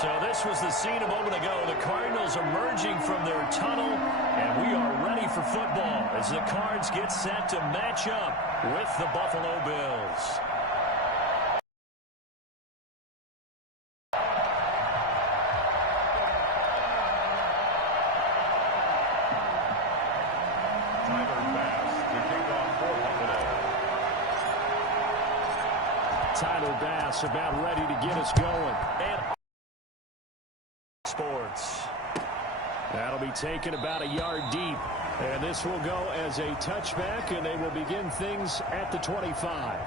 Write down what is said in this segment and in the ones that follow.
So this was the scene a moment ago. The Cardinals emerging from their tunnel, and we are ready for football as the Cards get set to match up with the Buffalo Bills. Tyler Bass about ready to get us going. And sports. That'll be taken about a yard deep. And this will go as a touchback, and they will begin things at the 25.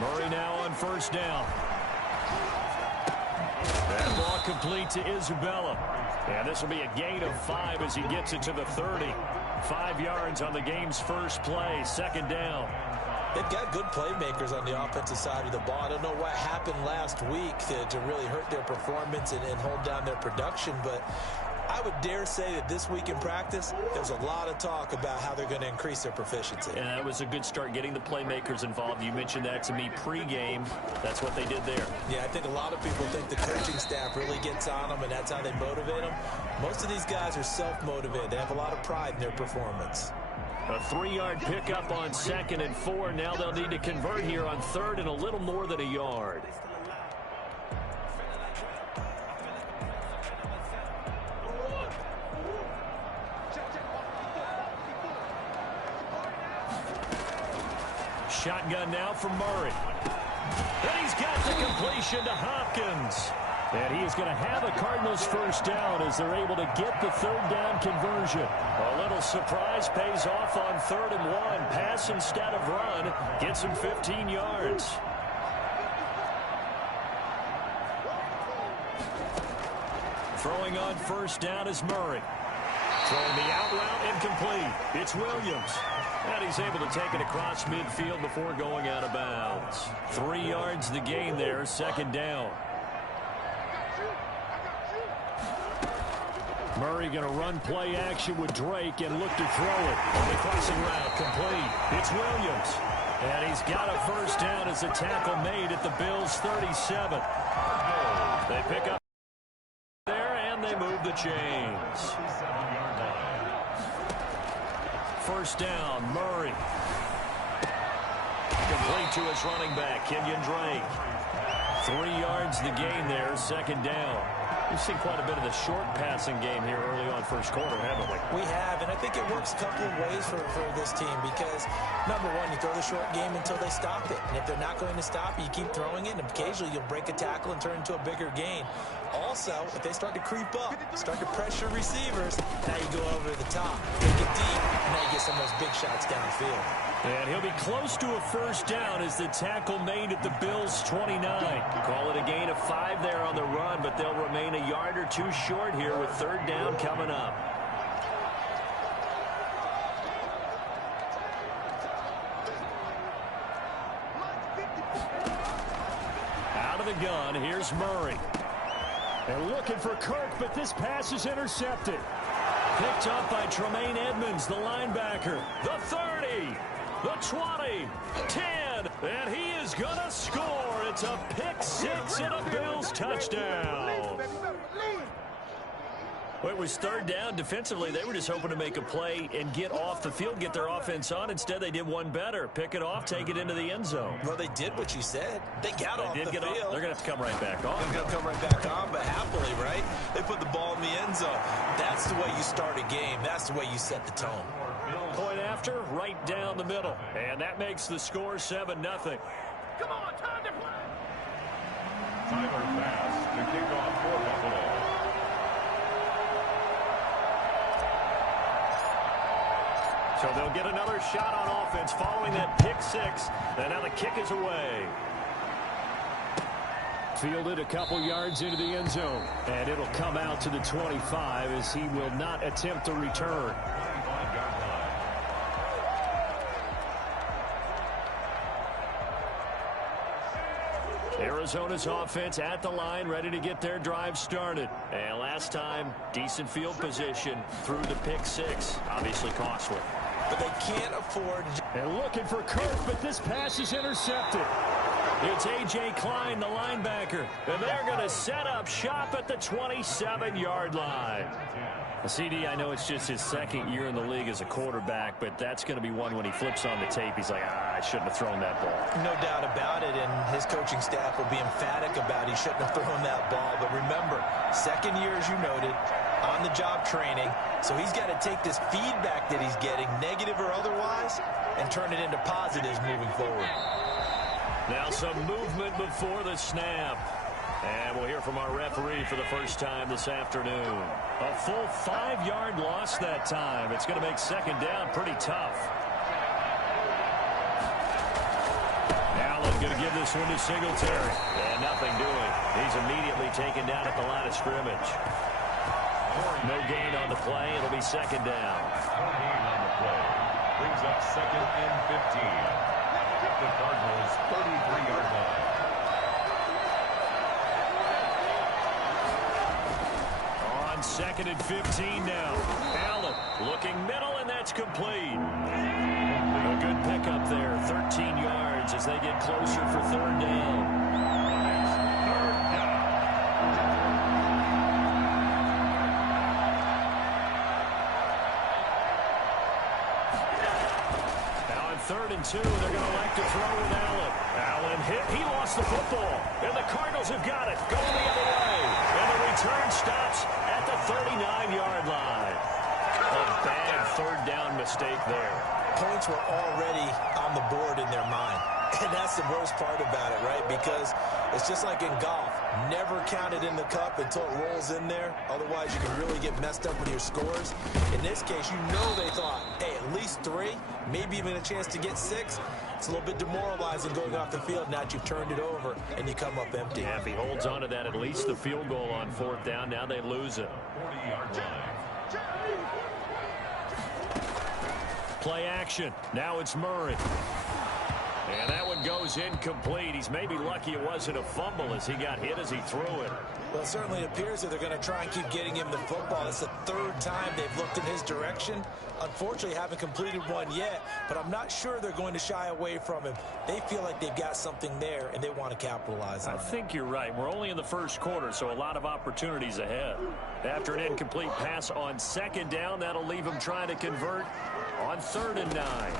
Murray now on first down. That ball complete to Isabella. And this will be a gain of 5 as he gets it to the 30. 5 yards on the game's first play. Second down. They've got good playmakers on the offensive side of the ball. I don't know what happened last week to really hurt their performance and hold down their production, but I would dare say that this week in practice, there's a lot of talk about how they're going to increase their proficiency. And that was a good start, getting the playmakers involved. You mentioned that to me pregame. That's what they did there. Yeah, I think a lot of people think the coaching staff really gets on them, and that's how they motivate them. Most of these guys are self-motivated. They have a lot of pride in their performance. A 3-yard pickup on 2nd and 4. Now they'll need to convert here on 3rd and a little more than a yard. Shotgun now from Murray. And he's got the completion to Hopkins. And he is going to have a Cardinals first down as they're able to get the 3rd down conversion. A little surprise pays off on 3rd and 1. Pass instead of run. Gets him 15 yards. Throwing on first down is Murray. Throwing the out route incomplete. It's Williams. And he's able to take it across midfield before going out of bounds. 3 yards the gain there, 2nd down. Murray going to run play action with Drake and look to throw it. The crossing route complete. It's Williams. And he's got a first down as a tackle made at the Bills' 37. They pick up there and they move the chains. First down, Murray. Complete to his running back, Kenyon Drake. 3 yards the gain there, 2nd down. We've seen quite a bit of the short passing game here early on first quarter, haven't we? We have, and I think it works a couple of ways for this team because, number one, you throw the short game until they stop it. And if they're not going to stop it, you keep throwing it, and occasionally you'll break a tackle and turn into a bigger gain. Also, if they start to creep up, start to pressure receivers, now you go over the top, take it deep, and now you get some of those big shots downfield. And he'll be close to a first down as the tackle made at the Bills' 29. Call it a gain of 5 there on the run, but they'll remain a yard or 2 short here with 3rd down coming up. Out of the gun, here's Murray. And looking for Kirk, but this pass is intercepted. Picked up by Tremaine Edmonds, the linebacker. The 30, the 20, 10, and he is going to score. It's a pick-6 and a Bills touchdown. Well, it was 3rd down. Defensively, they were just hoping to make a play and get off the field, get their offense on. Instead, they did one better. Pick it off, take it into the end zone. Well, they did what you said. They got off the field. They're going to have to come right back on. They're going to come right back on, but happily, right? They put the ball in the end zone. That's the way you start a game. That's the way you set the tone. Point after, right down the middle. And that makes the score 7-0. Come on, time to play. Tyler Bass, the kickoff for Buffalo. So they'll get another shot on offense following that pick-6. And now the kick is away. Fielded a couple yards into the end zone. And it'll come out to the 25 as he will not attempt to return. Arizona's offense at the line, ready to get their drive started. And last time, decent field position through the pick six. Obviously costly. But they can't afford. And looking for Kirk, but this pass is intercepted. It's A.J. Klein, the linebacker. And they're going to set up shop at the 27-yard line. CD, I know it's just his second year in the league as a quarterback, but that's going to be one when he flips on the tape. He's like, I shouldn't have thrown that ball. No doubt about it, and his coaching staff will be emphatic about he shouldn't have thrown that ball. But remember, second year, as you noted, on-the-job training. So he's got to take this feedback that he's getting, negative or otherwise, and turn it into positives moving forward. Now some movement before the snap. And we'll hear from our referee for the first time this afternoon. A full 5-yard loss that time. It's going to make second down pretty tough. Allen going to give this one to Singletary. And nothing doing. He's immediately taken down at the line of scrimmage. No gain on the play. It'll be second down. No gain on the play. Brings up second and 15. At the Cardinals' 33-yard line. Second and 15 now. Allen looking middle, and that's complete. A good pickup there. 13 yards as they get closer for third down. Now on 3rd and 2, they're going to like to throw with Allen. Allen hit. He lost the football. And the Cardinals have got it. Going the other way. And the return stops at the 39-yard line. A bad third down mistake there. Points were already on the board in their mind. And that's the worst part about it, right? Because it's just like in golf. Never count it in the cup until it rolls in there. Otherwise, you can really get messed up with your scores. In this case, you know they thought, hey, at least 3, maybe even a chance to get 6. It's a little bit demoralizing going off the field now that you've turned it over and you come up empty. Yeah, if he holds on to that, at least the field goal on 4th down. Now they lose it. 40-yard line. Play action. Now it's Murray. And that one goes incomplete. He's maybe lucky it wasn't a fumble as he got hit as he threw it. Well, it certainly appears that they're going to try and keep getting him the football. It's the 3rd time they've looked in his direction. Unfortunately, haven't completed one yet, but I'm not sure they're going to shy away from him. They feel like they've got something there, and they want to capitalize on it. I think you're right. We're only in the first quarter, so a lot of opportunities ahead. After an incomplete pass on 2nd down, that'll leave him trying to convert on 3rd and 9.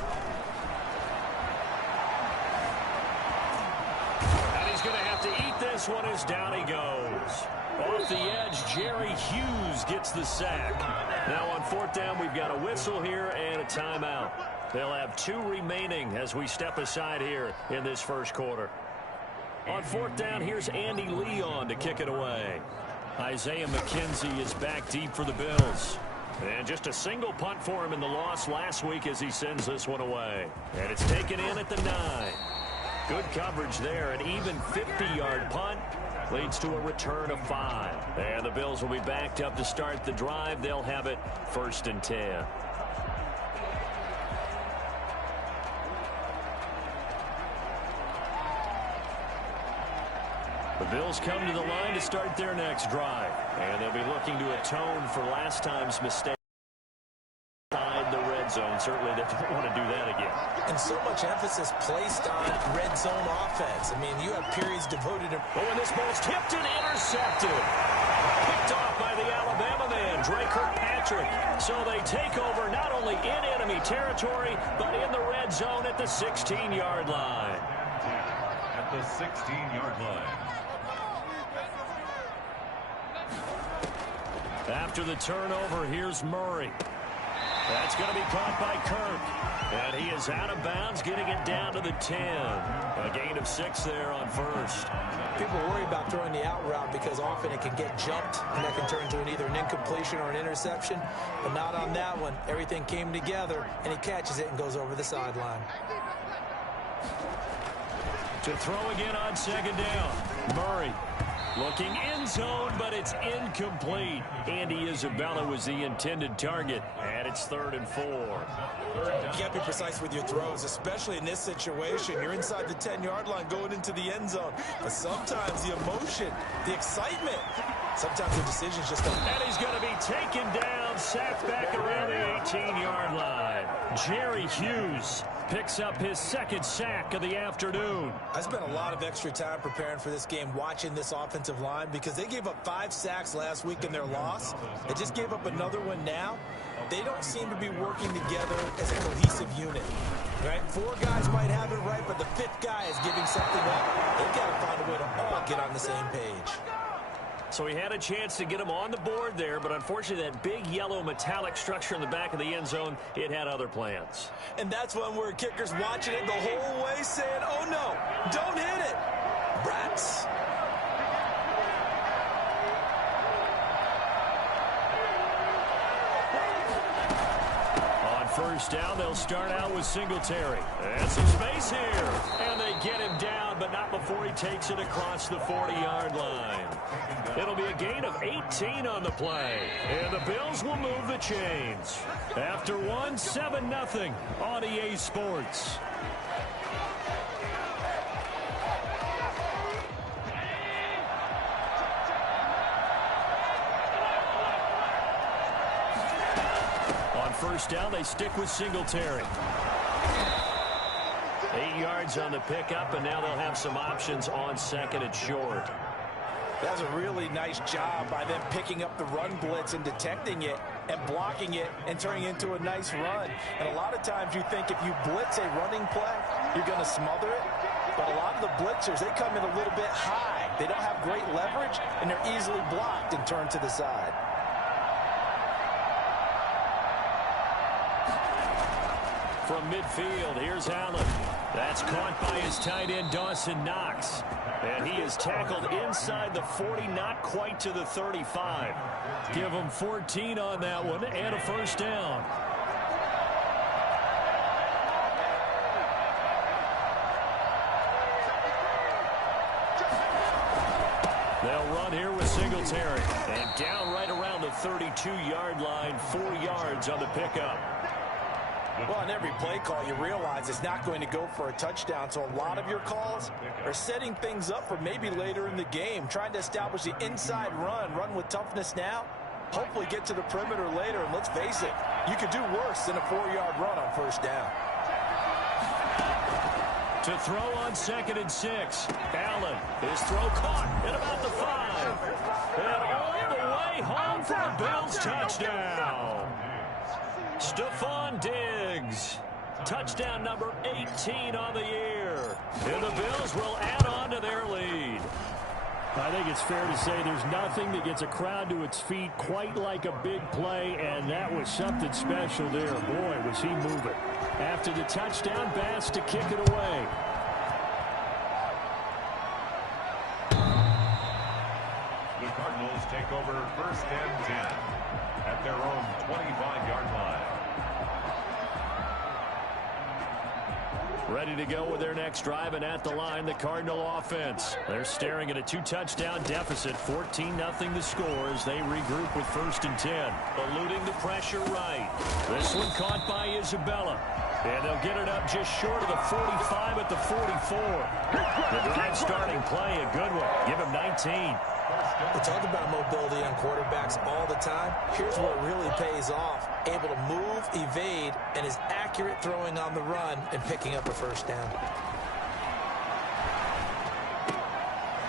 Going to have to eat this one as down he goes. Off the edge, Jerry Hughes gets the sack. Now on 4th down, we've got a whistle here and a timeout. They'll have 2 remaining as we step aside here in this first quarter. On 4th down, here's Andy Leon to kick it away. Isaiah McKenzie is back deep for the Bills. And just a single punt for him in the loss last week as he sends this one away. And it's taken in at the 9. Good coverage there. An even 50-yard punt leads to a return of 5. And the Bills will be backed up to start the drive. They'll have it 1st and 10. The Bills come to the line to start their next drive. And they'll be looking to atone for last time's mistake. The red zone. Certainly they don't want to do that again. And so much emphasis placed on red zone offense. I mean, you have periods devoted to... Oh, and this ball's tipped and intercepted. Picked off by the Alabama man, Dre Kirkpatrick. So they take over not only in enemy territory, but in the red zone at the 16-yard line. At the 16-yard line. After the turnover, here's Murray. That's going to be caught by Kirk. And he is out of bounds, getting it down to the 10. A gain of 6 there on 1st. People worry about throwing the out route because often it can get jumped, and that can turn into either an incompletion or an interception. But not on that one. Everything came together, and he catches it and goes over the sideline. To throw again on 2nd down. Murray. Looking end zone, but it's incomplete. Andy Isabella was the intended target, and it's 3rd and 4. You got to be precise with your throws, especially in this situation. You're inside the 10-yard line going into the end zone. But sometimes the emotion, the excitement, sometimes the decisions just don't. And he's going to be taken down, sacked back around the 18-yard line. Jerry Hughes picks up his 2nd sack of the afternoon. I spent a lot of extra time preparing for this game, watching this offensive line, because they gave up 5 sacks last week in their loss. They just gave up another one now. They don't seem to be working together as a cohesive unit. Right? 4 guys might have it right, but the 5th guy is giving something up. They've got to find a way to all get on the same page. So he had a chance to get him on the board there, but unfortunately that big yellow metallic structure in the back of the end zone, it had other plans. And that's one where kicker's watching it the whole way saying, oh no, don't hit it. Brats. On 1st down, they'll start out with Singletary. And some space here. And they get him down, but not before he takes it across the 40-yard line. It'll be a gain of 18 on the play. And the Bills will move the chains. After 1, 7-0 on EA Sports. On 1st down, they stick with Singletary. 8 yards on the pickup, and now they'll have some options on 2nd and short. That was a really nice job by them picking up the run blitz and detecting it and blocking it and turning it into a nice run. And a lot of times you think if you blitz a running play, you're going to smother it. But a lot of the blitzers, they come in a little bit high. They don't have great leverage, and they're easily blocked and turned to the side. From midfield, here's Allen. That's caught by his tight end, Dawson Knox. And he is tackled inside the 40, not quite to the 35. Give him 14 on that one and a 1st down. They'll run here with Singletary. And down right around the 32-yard line, 4 yards on the pickup. Well, on every play call, you realize it's not going to go for a touchdown. So a lot of your calls are setting things up for maybe later in the game, trying to establish the inside run with toughness now, hopefully get to the perimeter later. And let's face it, you could do worse than a 4-yard run on 1st down. To throw on 2nd and 6. Allen, his throw caught at about the 5. And all the way home for a Bills touchdown. Stephon Diggs. Touchdown number 18 on the year. And the Bills will add on to their lead. I think it's fair to say there's nothing that gets a crowd to its feet quite like a big play, and that was something special there. Boy, was he moving. After the touchdown, Bass to kick it away. The Cardinals take over 1st and 10 at their own 25-yard line. Ready to go with their next drive, and at the line, the Cardinal offense. They're staring at a 2-touchdown deficit, 14-0 the score as they regroup with 1st and 10. Eluding the pressure right. This one caught by Isabella. And they'll get it up just short of the 45 at the 44. The drive starting play, a good one. Give him 19. We talk about mobility on quarterbacks all the time. Here's where it really pays off. Able to move, evade, and is accurate throwing on the run and picking up a 1st down.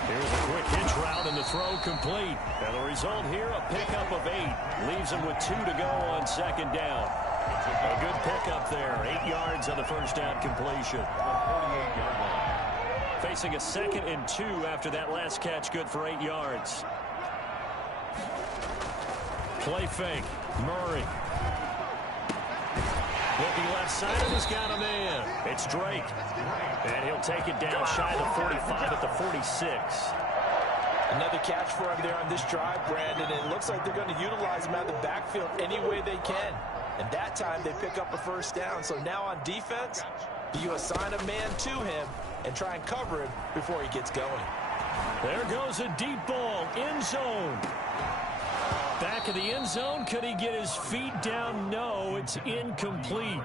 Here's a quick hitch route and the throw complete. And the result here, a pickup of 8. Leaves him with 2 to go on 2nd down. A good pickup there. 8 yards on the 1st down completion. 48-yard line. Facing a 2nd and 2 after that last catch, good for 8 yards. Play fake. Murray. Looking left side, and he's got a man. It's Drake. And he'll take it down shy of the 45 at the 46. Another catch for him there on this drive, Brandon. And it looks like they're going to utilize him out of the backfield any way they can. And that time they pick up a 1st down. So now on defense, you assign a man to him and try and cover him before he gets going. There goes a deep ball, end zone. Back of the end zone, could he get his feet down? No, it's incomplete.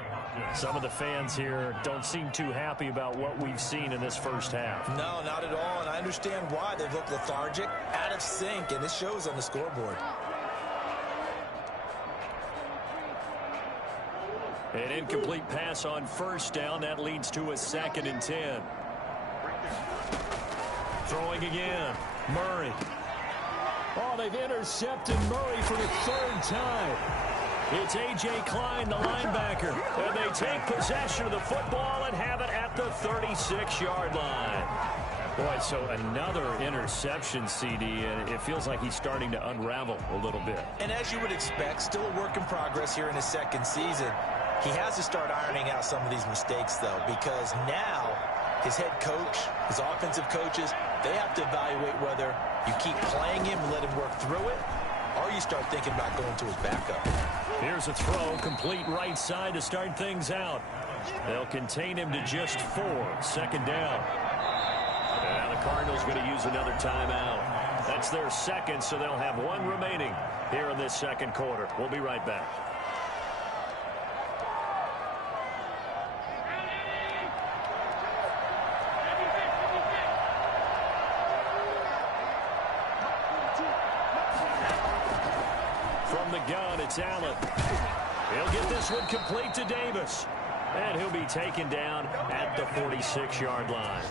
Some of the fans here don't seem too happy about what we've seen in this first half. No, not at all, and I understand why. They've looked lethargic, out of sync, and it shows on the scoreboard. An incomplete pass on first down. That leads to a 2nd and 10. Throwing again. Murray. Oh, they've intercepted Murray for the 3rd time. It's A.J. Klein, the linebacker. And they take possession of the football and have it at the 36-yard line. Boy, so another interception, CD, and it feels like he's starting to unravel a little bit. And as you would expect, still a work in progress here in his 2nd season. He has to start ironing out some of these mistakes, though, because now his head coach, his offensive coaches, they have to evaluate whether you keep playing him and let him work through it, or you start thinking about going to his backup. Here's a throw, complete right side to start things out. They'll contain him to just 4, 2nd down. And now the Cardinals going to use another timeout. That's their 2nd, so they'll have 1 remaining here in this 2nd quarter. We'll be right back. From the gun, it's Allen. He'll get this one complete to Davis. And he'll be taken down at the 46-yard line.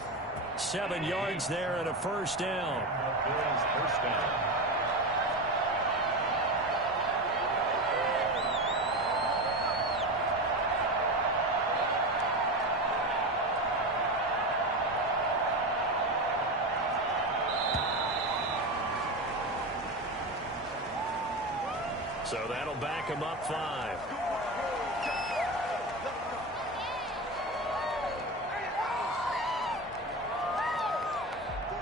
7 yards there and a 1st down. First down. So that'll back him up 5.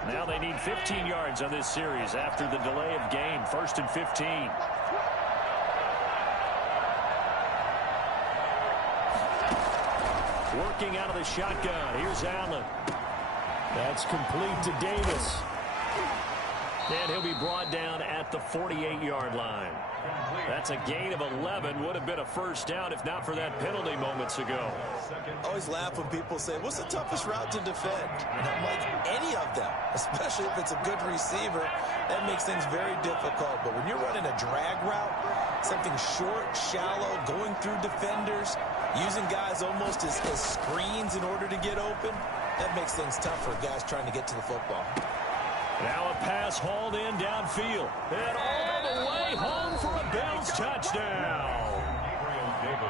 Now they need 15 yards on this series after the delay of game. 1st and 15. Working out of the shotgun. Here's Allen. That's complete to Davis. And he'll be brought down at the 48-yard line. That's a gain of 11. Would have been a 1st down if not for that penalty moments ago. I always laugh when people say, what's the toughest route to defend? And I'm like, any of them, especially if it's a good receiver. That makes things very difficult. But when you're running a drag route, something short, shallow, going through defenders, using guys almost as screens in order to get open, that makes things tough for guys trying to get to the football. Now a pass hauled in downfield. And all the way home for a Bills touchdown.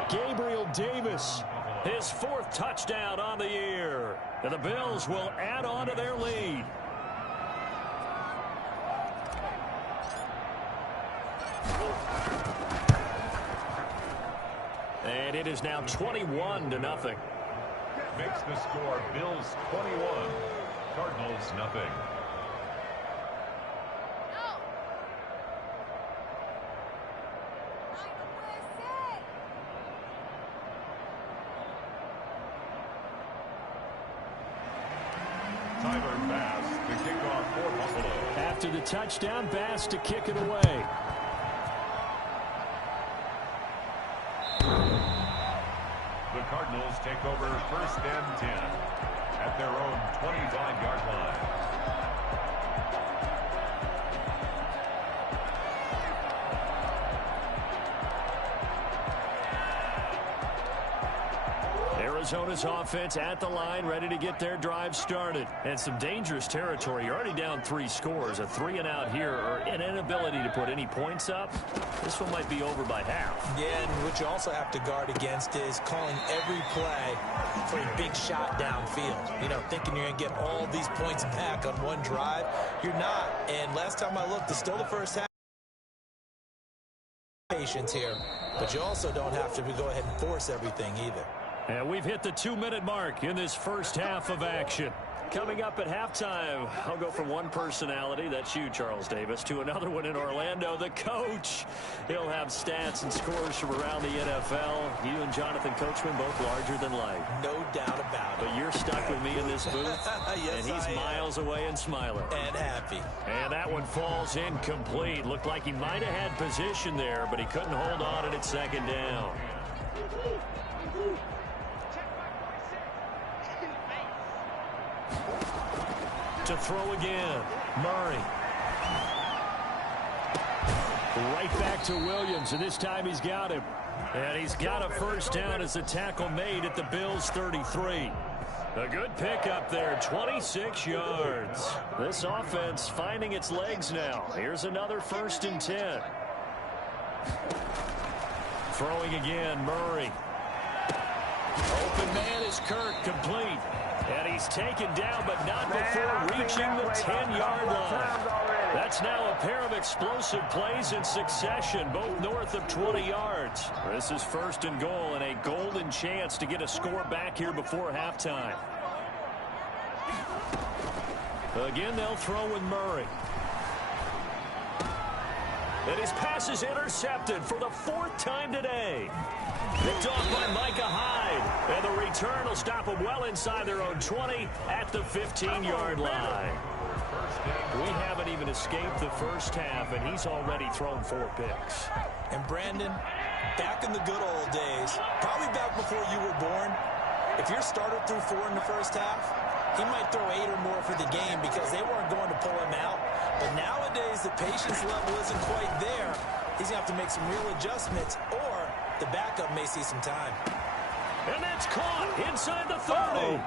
Gabriel Davis, his 4th touchdown on the year. And the Bills will add on to their lead. And it is now 21-0. Makes the score Bills 21, Cardinals nothing. After the touchdown, Bass to kick it away. The Cardinals take over 1st and 10 at their own 25-yard line. Arizona's offense at the line, ready to get their drive started. And some dangerous territory. You're already down 3 scores. A 3-and-out here, or an inability to put any points up. This one might be over by half. Yeah, and what you also have to guard against is calling every play for a big shot downfield. You know, thinking you're going to get all these points back on one drive. You're not. And last time I looked, it's still the first half. Patience here. But you also don't have to go ahead and force everything either. And we've hit the 2-minute mark in this first half of action. Coming up at halftime, I'll go from one personality, that's you, Charles Davis, to another one in Orlando, the coach. He'll have stats and scores from around the NFL. You and Jonathan Coachman both larger than life. No doubt about it. But you're stuck with me in this booth, yes, and he's miles away and smiling. And happy. And that one falls incomplete. Looked like he might have had position there, but he couldn't hold on at second down. To throw again, Murray. Right back to Williams, and this time he's got him. And he's got a first down as the tackle made at the Bills' 33. A good pickup there, 26 yards. This offense finding its legs now. Here's another 1st and 10. Throwing again, Murray. Open man is Kirk, complete. And he's taken down, but not before reaching the 10-yard line. That's now a pair of explosive plays in succession, both north of 20 yards. This is 1st and goal and a golden chance to get a score back here before halftime. Again, they'll throw with Murray. And his pass is intercepted for the 4th time today. Picked off by Micah Hyde. And the return will stop them well inside their own 20 at the 15-yard line. We haven't even escaped the first half, and he's already thrown 4 picks. And Brandon, back in the good old days, probably back before you were born, if your starter threw 4 in the first half, he might throw 8 or more for the game because they weren't going to pull him out. But nowadays, the patience level isn't quite there. He's going to have to make some real adjustments, or the backup may see some time. And that's caught inside the 30.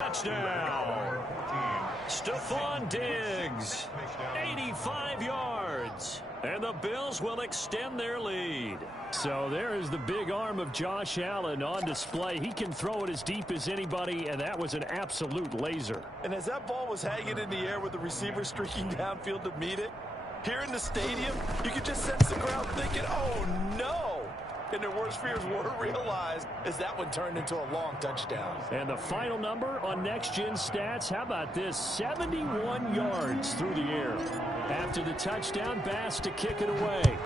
Touchdown. Stephon Diggs, 85 yards. And the Bills will extend their lead. So there is the big arm of Josh Allen on display. He can throw it as deep as anybody, and that was an absolute laser. And as that ball was hanging in the air with the receiver streaking downfield to meet it, here in the stadium, you could just sense the crowd thinking, oh, no. And their worst fears were realized as that one turned into a long touchdown. And the final number on Next Gen Stats, how about this? 71 yards through the air. After the touchdown, Bass to kick it away.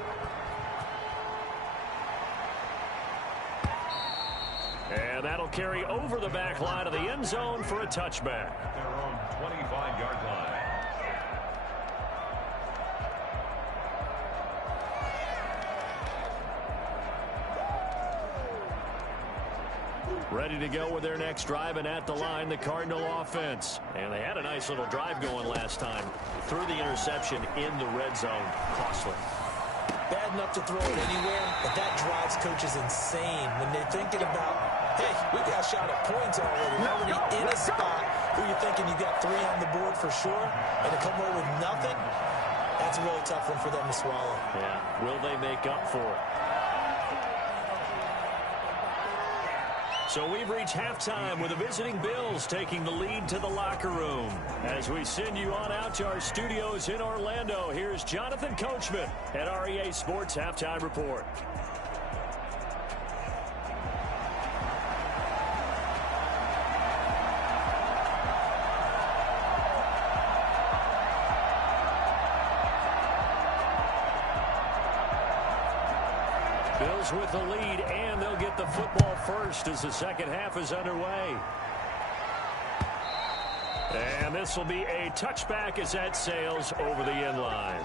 And that'll carry over the back line of the end zone for a touchback. Their own 25-yard line. Ready to go with their next drive, and at the line, the Cardinal offense. And they had a nice little drive going last time. Threw the interception in the red zone. Costly. Bad enough to throw it anywhere, but that drives coaches insane when they're thinking about, hey, we got a shot at points already. We're already in a spot where you're thinking you got 3 on the board for sure, and to come away with nothing, that's a really tough one for them to swallow. Yeah, will they make up for it? So we've reached halftime with the visiting Bills taking the lead to the locker room. As we send you on out to our studios in Orlando, here's Jonathan Coachman at REA Sports Halftime Report. Bills with the lead, and they'll get the football first as the second half is underway. And this will be a touchback as that sails over the end line.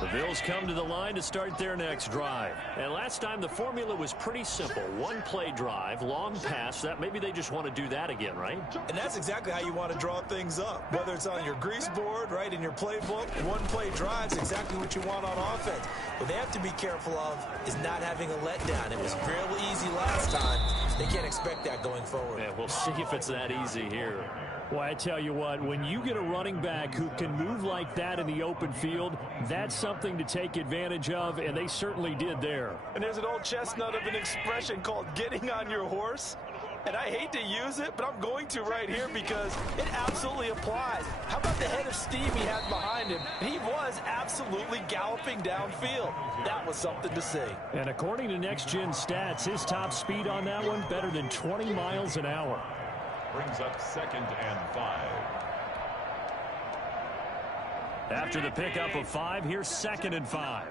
The Bills come to the line to start their next drive. And last time the formula was pretty simple. One play drive, long pass. That maybe they just want to do that again, right? And that's exactly how you want to draw things up. Whether it's on your grease board, right, in your playbook, one play drive's exactly what you want on offense. What they have to be careful of is not having a letdown. It was real easy last time. They can't expect that going forward. Yeah, we'll see if it's that easy here. Well, I tell you what, when you get a running back who can move like that in the open field, that's something to take advantage of, and they certainly did there. And there's an old chestnut of an expression called getting on your horse. And I hate to use it, but I'm going to right here because it absolutely applies. How about about the head of steam he had behind him, and he was absolutely galloping downfield. That was something to see. And according to Next Gen Stats, his top speed on that one better than 20 miles an hour. Brings up 2nd and 5. After the pickup of 5, here's 2nd and 5.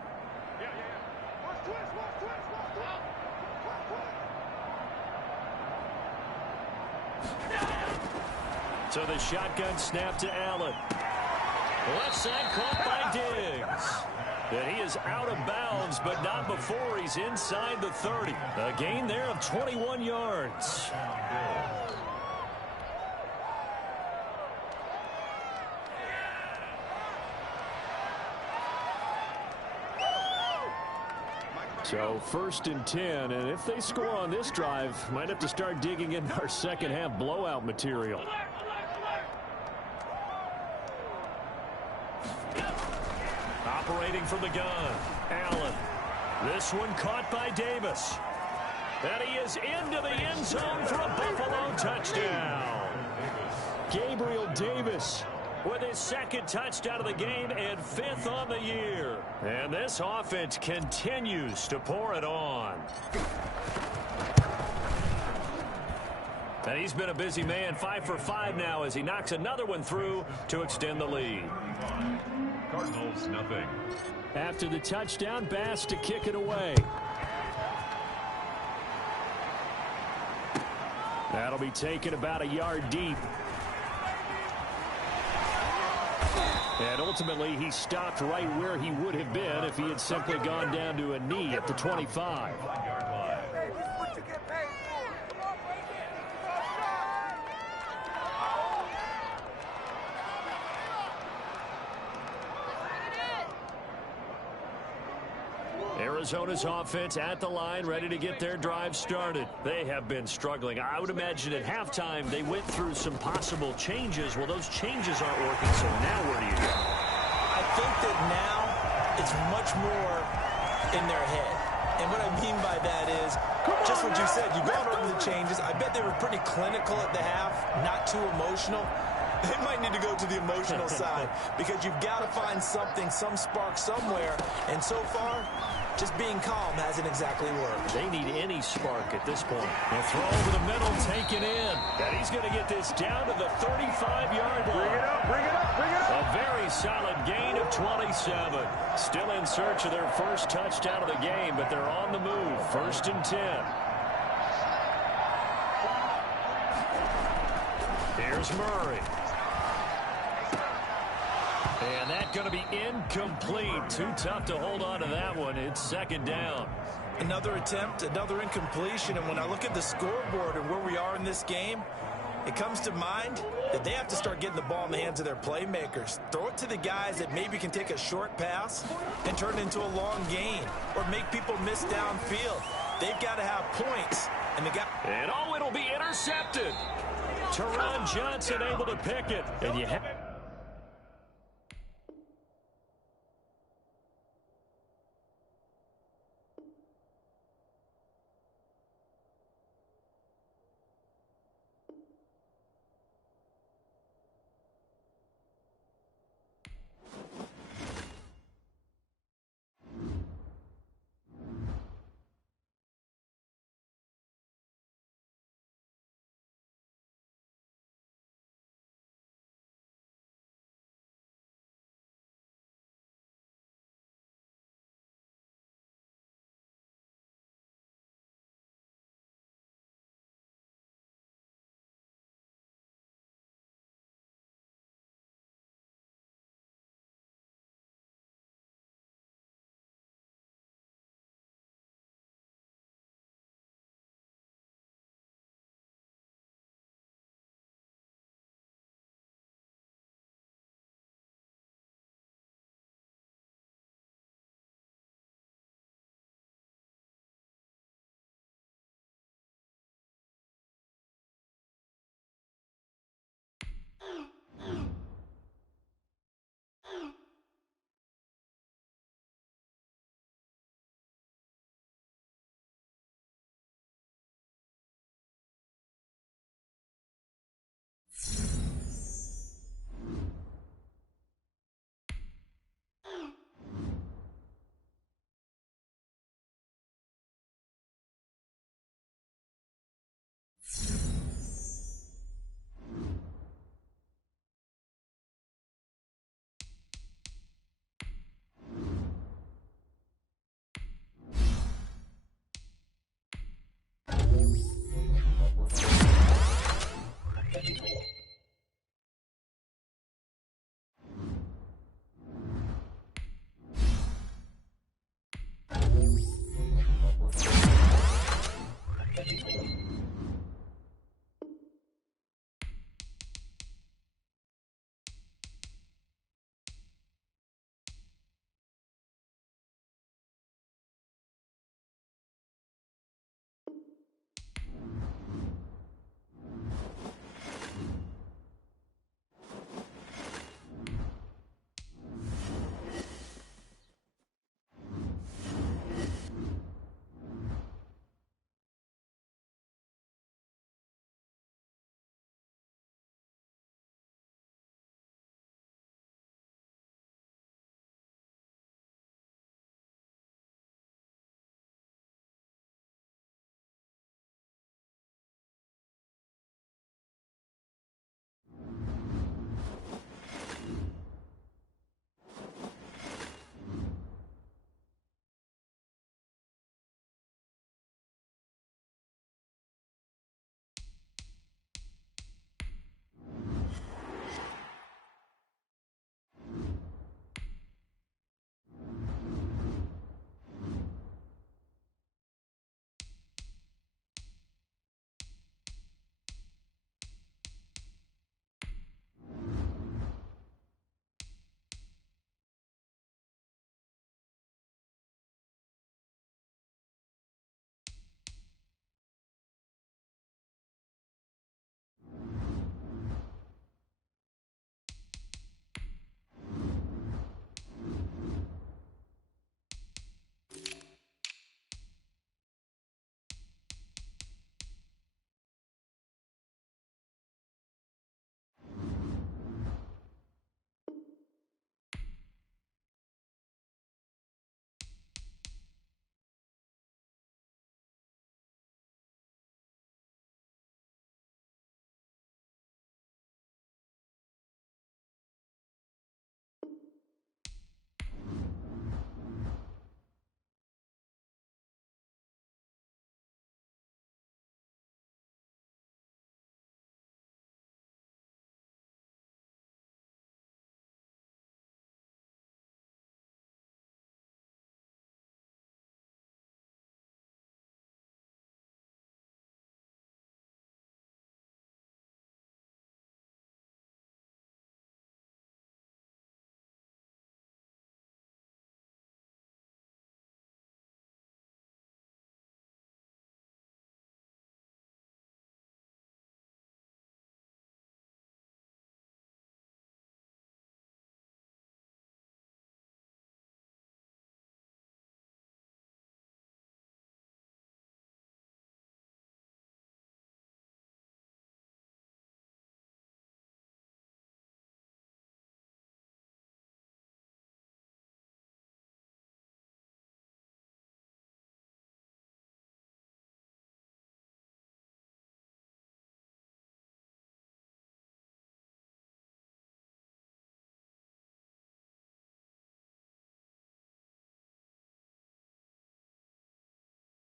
So the shotgun snap to Allen. Left side caught by Diggs. And he is out of bounds, but not before he's inside the 30. A gain there of 21 yards. So 1st and 10, and if they score on this drive, might have to start digging into our second half blowout material. Operating from the gun, Allen. This one caught by Davis. And he is into the end zone for a Buffalo touchdown. Gabriel Davis with his 2nd touchdown of the game and 5th on the year. And this offense continues to pour it on. And he's been a busy man, 5 for 5 now as he knocks another one through to extend the lead. Cardinals, nothing. After the touchdown, Bass to kick it away. That'll be taken about a yard deep. And ultimately, he stopped right where he would have been if he had simply gone down to a knee at the 25. Arizona's offense at the line, ready to get their drive started. They have been struggling. I would imagine at halftime they went through some possible changes. Well, those changes aren't working, so now where do you go? I think that now it's much more in their head. And what I mean by that is just what you said. You've gone over the changes. I bet they were pretty clinical at the half, not too emotional. They might need to go to the emotional side because you've got to find something, some spark somewhere. And so far, just being calm hasn't exactly worked. They need any spark at this point. The throw over the middle taken in. And he's going to get this down to the 35-yard line. Bring it up, bring it up, bring it up. A very solid gain of 27. Still in search of their first touchdown of the game, but they're on the move. 1st and 10. Here's Murray. And that's going to be incomplete. Too tough to hold on to that one. It's 2nd down. Another attempt, another incompletion. And when I look at the scoreboard and where we are in this game, it comes to mind that they have to start getting the ball in the hands of their playmakers. Throw it to the guys that maybe can take a short pass and turn it into a long gain or make people miss downfield. They've got to have points. And it'll be intercepted. Teron Johnson able to pick it. And you have...